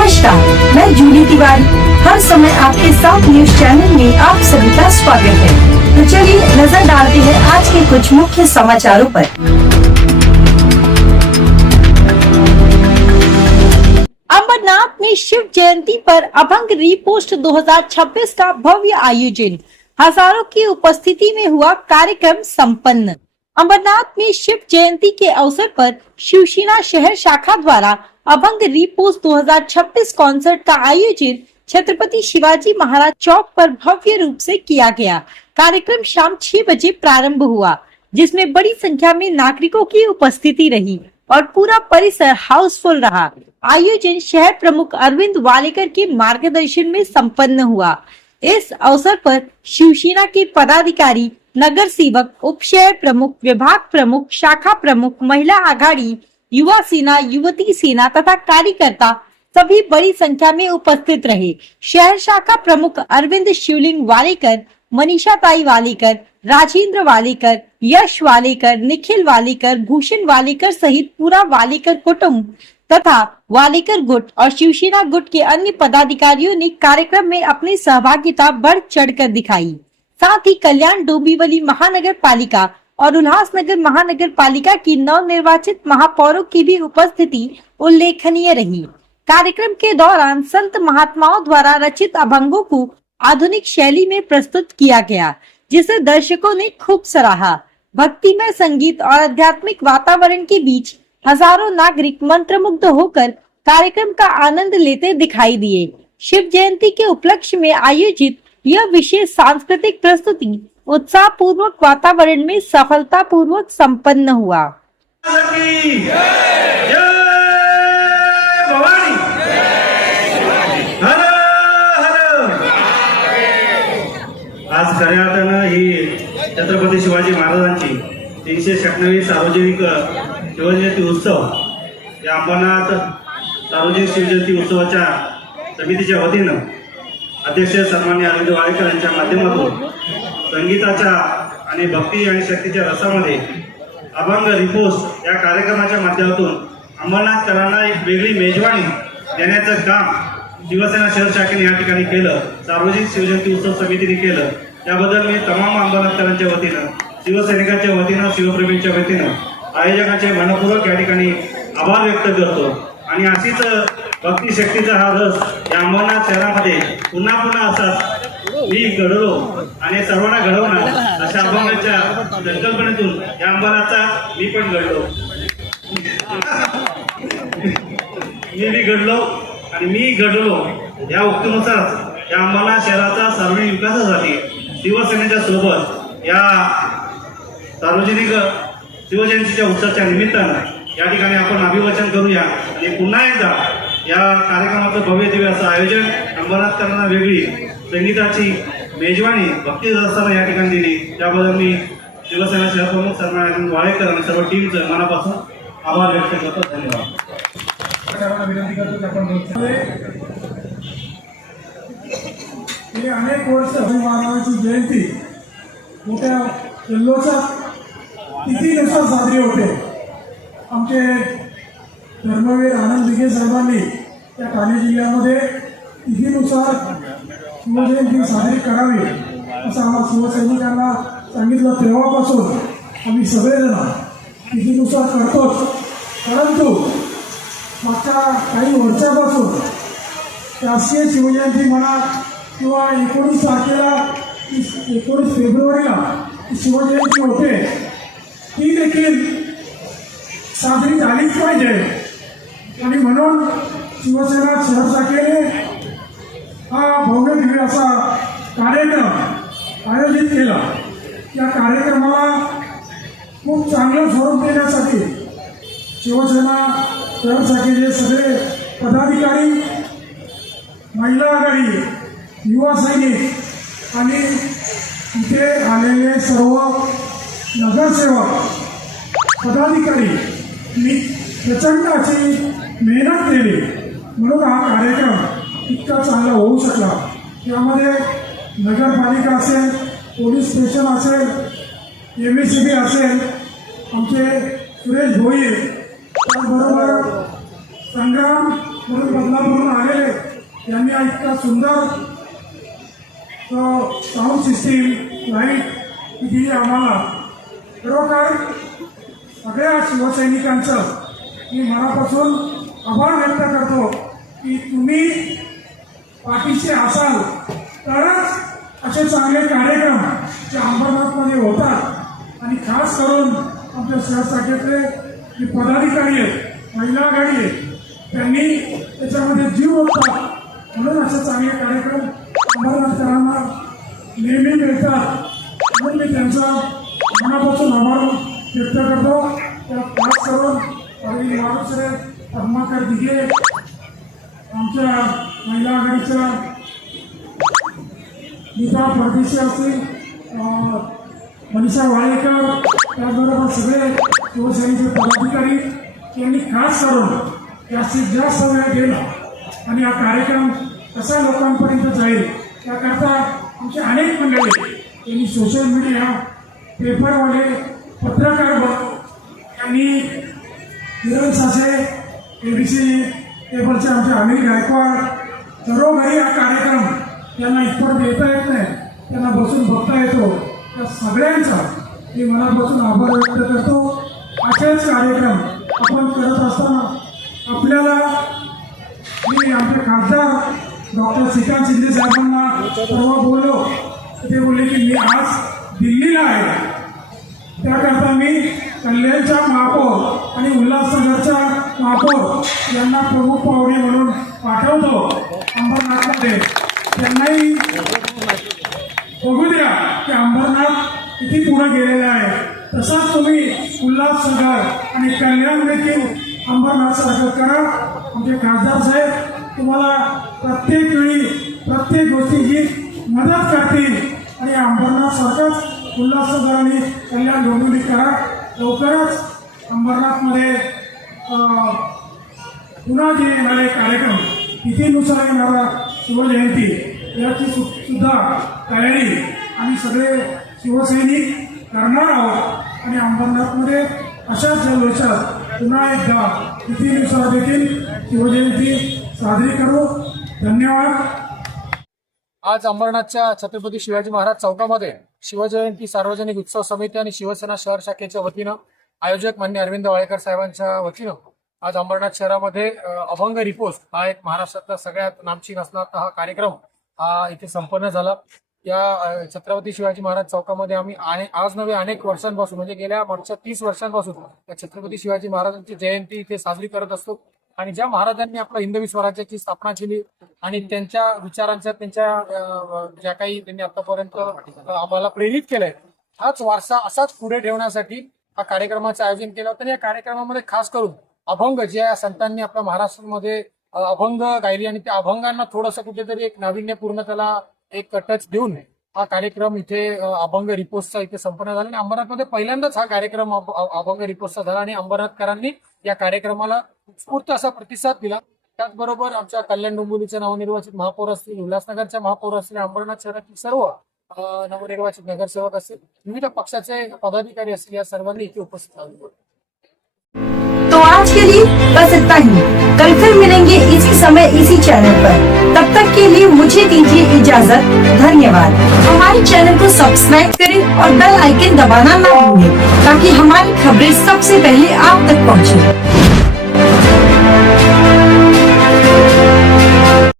नमस्कार, मैं जूली तिवारी। हर समय आपके साथ न्यूज चैनल में आप सभी का स्वागत है। तो चलिए नजर डालते हैं आज के कुछ मुख्य समाचारों पर। अमरनाथ में शिव जयंती पर अभंग रीपोस्ट 2026 का भव्य आयोजन, हजारों की उपस्थिति में हुआ कार्यक्रम संपन्न। अमरनाथ में शिव जयंती के अवसर पर शिवसेना शहर शाखा द्वारा अभंग रीपोस्ट 2026 कॉन्सर्ट का आयोजन छत्रपति शिवाजी महाराज चौक पर भव्य रूप से किया गया। कार्यक्रम शाम 6 बजे प्रारंभ हुआ, जिसमें बड़ी संख्या में नागरिकों की उपस्थिति रही और पूरा परिसर हाउसफुल रहा। आयोजन शहर प्रमुख अरविंद वालेकर के मार्गदर्शन में संपन्न हुआ। इस अवसर पर शिवसेना के पदाधिकारी, नगर सेवक, उप शहर प्रमुख, विभाग प्रमुख, शाखा प्रमुख, महिला आघाड़ी, युवा सेना, युवती सेना तथा कार्यकर्ता सभी बड़ी संख्या में उपस्थित रहे। शहर शाखा प्रमुख अरविंद शिवलिंग वालेकर, मनीषा ताई वालेकर, राजेंद्र वालेकर, यश वालेकर, निखिल वालेकर, भूषण वालेकर सहित पूरा वालेकर कुटुंब तथा वालेकर गुट और शिवसेना गुट के अन्य पदाधिकारियों ने कार्यक्रम में अपनी सहभागिता बढ़ चढ़कर दिखाई। साथ ही कल्याण डोंबिवली महानगर पालिका और उल्लासनगर महानगर पालिका की नवनिर्वाचित महापौरों की भी उपस्थिति उल्लेखनीय रही। कार्यक्रम के दौरान संत महात्माओं द्वारा रचित अभंगों को आधुनिक शैली में प्रस्तुत किया गया, जिसे दर्शकों ने खूब सराहा। भक्तिमय संगीत और आध्यात्मिक वातावरण के बीच हजारों नागरिक मंत्रमुग्ध होकर कार्यक्रम का आनंद लेते दिखाई दिए। शिव जयंती के उपलक्ष्य में आयोजित यह विशेष सांस्कृतिक प्रस्तुति उत्साह पूर्वक वातावरण में सफलता पूर्वक संपन्न हुआ। आज खऱ्या अर्थानं ही छत्रपती शिवाजी महाराजांची 396वी सार्वजनिक शिवजयंती उत्सव या अंबरनाथ सार्वजनिक शिवजयंती उत्सवाच्या समितीच्या वतीनं अध्यक्ष सन्माननीय अरविंद वालेकर यांच्या माध्यमातून संगीताच्या आणि भक्ती आणि शक्तीच्या रसामध्ये अभंग रिपोस्ट या कार्यक्रमाच्या माध्यमातून अंबरनाथकरांना एक वेगळी मेजवानी देण्याचं काम शिवसेना शहर शाखेने या ठिकाणी केलं, सार्वजनिक शिवजयंती उत्सव समितीने केलं। त्याबद्दल मी तमाम अंबरनाथकरांच्या वतीनं, शिवसैनिकांच्या वतीनं, शिवप्रेमींच्या वतीनं आयोजकांचे मनपूर्वक या ठिकाणी आभार व्यक्त करतो। आणि अशीच भक्ती शक्तीचा हा रस या अंबरनाथ शहरामध्ये पुन्हा पुन्हा असाच मी घडवलो आणि सर्वांना घडवणार अशा अभंगाच्या संकल्पनेतून या अंबरनाथचा मी पण घडलो मी घडलो आणि मी घडलो या उक्तीनुसार या अंबरनाथ शहराचा सार्वजनिक विकासासाठी शिवसेनेच्या सोबत या सार्वजनिक शिवजयंतीच्या उत्सवाच्या निमित्तानं या ठिकाणी आपण अभिवाचन करूया आणि पुन्हा एकदा या कार्यक्रमाचं भव्य दिव्य असं आयोजन अंबरनाथकरांना वेगळी संगीताची मेजवानी भक्ती रसाला या ठिकाणी दिली, त्याबद्दल मी शिवसेना शहर प्रमुख सन्माननीय वालेकर आणि सर्व टीमचं मनापासून आभार व्यक्त करतो। धन्यवाद। विनंती करतो आपण गेली अनेक वर्ष महाराजांची जयंती मोठ्या जल्लोषात तिथीनुसार साजरी होते। आमचे धर्मवीर आनंद दिघे साहेबांनी या ठाणे जिल्ह्यामध्ये तिथीनुसार शिवजयंती साजरी करावी असं आम्हाला शिवसैनिकांना सांगितलं। तेव्हापासून आम्ही सगळेजण तिथीनुसार करतोच, परंतु मागच्या काही वर्षापासून राष्ट्रीय शिवजयंती म्हणा किंवा 19 तारखेला 19 फेब्रुवारीला शिवजयंती होते, ती देखील साजरी झालीच पाहिजे। आणि म्हणून शिवसेना शहर शाखेने हा भव्य दिव्य असा कार्यक्रम आयोजित केला। या कार्यक्रमाला खूप चांगलं स्वरूप देण्यासाठी शिवसेना शहर शाखेचे सगळे पदाधिकारी, महिला आघाडी, युवा सैनिक आणि इथे आलेले सर्व नगरसेवक पदाधिकारी प्रचंड अशी मेहनत केली, म्हणून हा कार्यक्रम इतका चांगला होऊ शकला। यामध्ये नगरपालिका असेल, पोलीस स्टेशन असेल, MSCB असेल, आमचे सुरेश भोईर, त्याचबरोबर संग्राम म्हणून बदलापूरहून आलेले यांनी हा इतका सुंदर साऊंड सिस्टीम लाईट दिली आम्हाला. खरोखर सगळ्या शिवसैनिकांचं मी मनापासून आभार व्यक्त करतो की तुम्ही पाठीशी असाल तरच असे चांगले कार्यक्रम जे अंबरनाथमध्ये होतात. आणि खास करून आमच्या शहर शाखेतले जे पदाधिकारी आहेत, महिला आघाडी आहे, त्यांनी त्याच्यामध्ये जीव ओततात. म्हणून असे चांगले कार्यक्रम अंबरनाथकरांना नेहमी मिळतात. म्हणून मी त्यांचा मनापासून आभार व्यक्त करतो. त्या खास करून अरविंद वारुसरे, पद्माकर दिघे, आमच्या महिला आघाडीच्या गीता परदेशी असतील, मनीषा वाळेकर, त्याचबरोबर सगळे शिवसेनेचे पदाधिकारी यांनी खास करून जास्तीत जास्त वेळ दिला आणि हा कार्यक्रम कसा लोकांपर्यंत जाईल त्याकरता आमचे अनेक मंडळी यांनी सोशल मीडिया, पेपरवाले, पत्रकार यांनी किरण सासे, एबीसी केबलचे आमचे अनिल गायकवाड, घरोघरी हा कार्यक्रम त्यांना इथपर्यंत येता येत नाही, त्यांना बसून बघता येतो. त्या सगळ्यांचा मी मनापासून आभार व्यक्त करतो. असेच कार्यक्रम आपण करत असताना आपल्याला मी आमचे खासदार डॉक्टर श्रीकांत शिंदे साहेबांना परवा बोललो, ते बोलले की मी आज दिल्लीला आहे, त्याकरता मी कल्याणच्या महापौर आणि उल्हासनगरच्या महापौर यांना प्रमुख पाहुणे म्हणून पाठवतो अंबरनाथमध्ये. त्यांनाही बघू द्या की अंबरनाथ किती पुढे गेलेलं आहे. तसाच तुम्ही उल्हासनगर आणि कल्याण देखील अंबरनाथसारखं करा. आमचे खासदार साहेब तुम्हाला प्रत्येक वेळी प्रत्येक गोष्टीची मदत करतील आणि अंबरनाथसारखंच उल्हासनगर आणि कल्याण दोन्ही करा. लवकरच अंबरनाथमध्ये पुन्हा जे येणारे कार्यक्रम, तिथीनुसार येणारा शिवजयंती याची सुद्धा तयारी आम्ही सगळे शिवसैनिक करणार आहोत आणि अंबरनाथमध्ये अशाच जल्लोषात पुन्हा एकदा तिथीनुसार देखील शिवजयंती साजरी करू. धन्यवाद. आज अंबरनाथच्या छत्रपती शिवाजी महाराज चौकामध्ये शिवजयंती सार्वजनिक उत्सव समिती आणि शिवसेना शहर शाखेच्या वतीनं आयोजक मान्य अरविंद वाळेकर साहेबांच्या वतीनं आज अंबरनाथ शहरामध्ये अभंग रिपोस्ट हा एक महाराष्ट्रातला सगळ्यात नामचीन असणारा हा कार्यक्रम हा इथे संपन्न झाला. या छत्रपती शिवाजी महाराज चौकामध्ये आम्ही आज नव्हे अनेक वर्षांपासून म्हणजे गेल्या मागच्या 30 वर्षांपासून या छत्रपती शिवाजी महाराजांची जयंती इथे साजरी करत असतो. आणि ज्या महाराजांनी आपल्या हिंदवी स्वराज्याची स्थापना केली आणि त्यांच्या विचारांच्या त्यांच्या ज्या काही त्यांनी आतापर्यंत आम्हाला प्रेरित केलंय, हाच वारसा असाच पुढे ठेवण्यासाठी हा कार्यक्रमाचं आयोजन केलं होतं. या कार्यक्रमामध्ये खास करून अभंग जे या संतांनी आपल्या महाराष्ट्रामध्ये अभंग गायली आणि त्या अभंगांना थोडंसं कुठेतरी एक नाविन्यपूर्ण त्याला एक टच देऊन हा कार्यक्रम इथे अभंग रिपोस्टचा इथे संपन्न झाला. आणि अंबरनाथमध्ये पहिल्यांदाच हा कार्यक्रम अभंग रिपोस्टचा झाला आणि अंबरनाथकरांनी या कार्यक्रमाला उत्स्फूर्त असा प्रतिसाद दिला. त्याचबरोबर आमच्या कल्याण डोंबिवलीचे नवनिर्वाचित महापौर असतील, उल्हासनगरच्या महापौर असतील, अंबरनाथ शहरातील सर्व नवनिर्वाचित नगरसेवक असतील, विविध पक्षाचे पदाधिकारी असतील, या सर्वांनी इथे उपस्थित झाले. तो आज के लिए बस इतना ही. कल फिर मिलेंगे इसी समय इसी चैनल पर. तब तक के लिए मुझे दीजिए इजाजत. धन्यवाद. हमारे चैनल को सब्सक्राइब करें और बेल आइकन दबाना ना भूलें ताकि हमारी खबरें सबसे पहले आप तक पहुंचे.